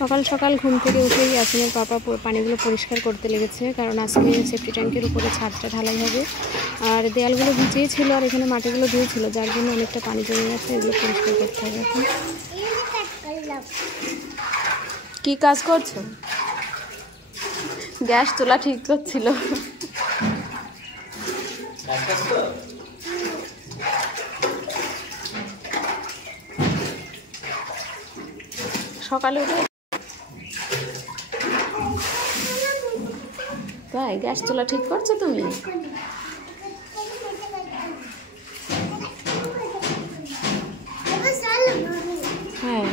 সকাল সকাল ঘুম থেকে উঠেই ইয়াসিনের পাপা পানিগুলো পরিষ্কার করতে লেগেছে, কারণ আজকে সেফটি ট্যাঙ্কের উপরে ছাদটা ঢালাই হবে। আর দেয়ালগুলো ভিজেই ছিল আর এখানে মাটিগুলো ধুয়েছিল, যার জন্য অনেকটা পানি জমে গেছে। এগুলো পরিষ্কার করতে হবে এখন। কি কাজ করছো? গ্যাস তোলা ঠিক করছিল। সকালে উঠে তাই গ্যাস চুলা ঠিক করছো তুমি? হ্যাঁ,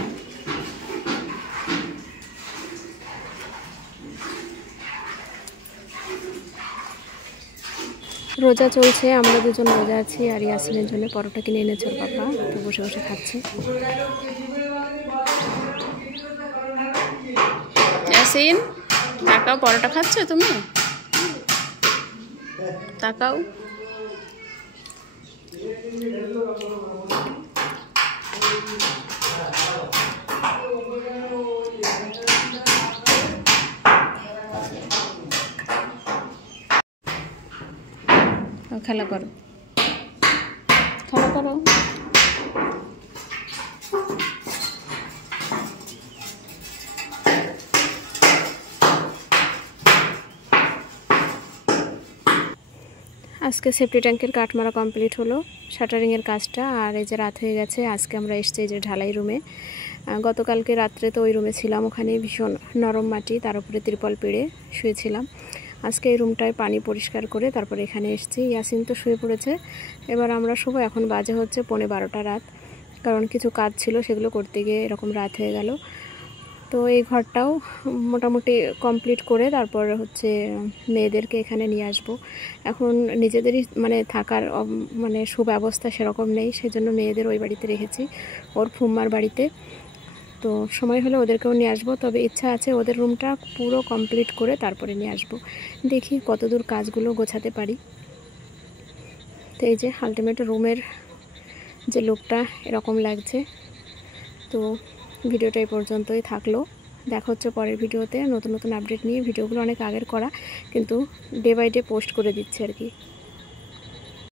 রোজা চলছে, আমরা দুজন রোজা আছি। আর ইয়াসিনের জন্য পরোটা কিনে এনেছে ওর পাপা, তো বসে বসে খাচ্ছে। ইয়াসিন তাকাও, পরোটা খাচ্ছ তুমি? তাকাও। খেলা করো, খেলা করো। আজকে সেফটি ট্যাঙ্কের কাঠ মারা কমপ্লিট হলো, শাটারিংয়ের কাজটা। আর এই যে রাত হয়ে গেছে, আজকে আমরা এসেছি এই যে ঢালাই রুমে। গতকালকে রাত্রে তো ওই রুমে ছিলাম, ওখানে ভীষণ নরম মাটি, তার উপরে ত্রিপল পেড়ে শুয়েছিলাম। আজকে এই রুমটায় পানি পরিষ্কার করে তারপরে এখানে এসেছি। ইয়াসিন তো শুয়ে পড়েছে, এবার আমরা শুভ। এখন বাজে হচ্ছে 11:15 রাত, কারণ কিছু কাজ ছিল সেগুলো করতে গিয়ে এরকম রাত হয়ে গেল। তো এই ঘরটাও মোটামুটি কমপ্লিট করে তারপর হচ্ছে মেয়েদেরকে এখানে নিয়ে আসব। এখন নিজেদেরই মানে থাকার মানে সুব্যবস্থা সেরকম নেই, সেজন্য মেয়েদের ওই বাড়িতে রেখেছি, ওর ফুম্মার বাড়িতে। তো সময় হলে ওদেরকেও নিয়ে আসবো, তবে ইচ্ছা আছে ওদের রুমটা পুরো কমপ্লিট করে তারপরে নিয়ে আসব। দেখি কতদূর কাজগুলো গোছাতে পারি। তো এই যে আলটিমেট রুমের যে লুকটা এরকম লাগছে। তো ভিডিওটা এই পর্যন্তই থাকলো, দেখা হচ্ছে পরের ভিডিওতে নতুন নতুন আপডেট নিয়ে। ভিডিওগুলো অনেক আগের করা, কিন্তু ডে বাই ডে পোস্ট করে দিচ্ছে আর কি।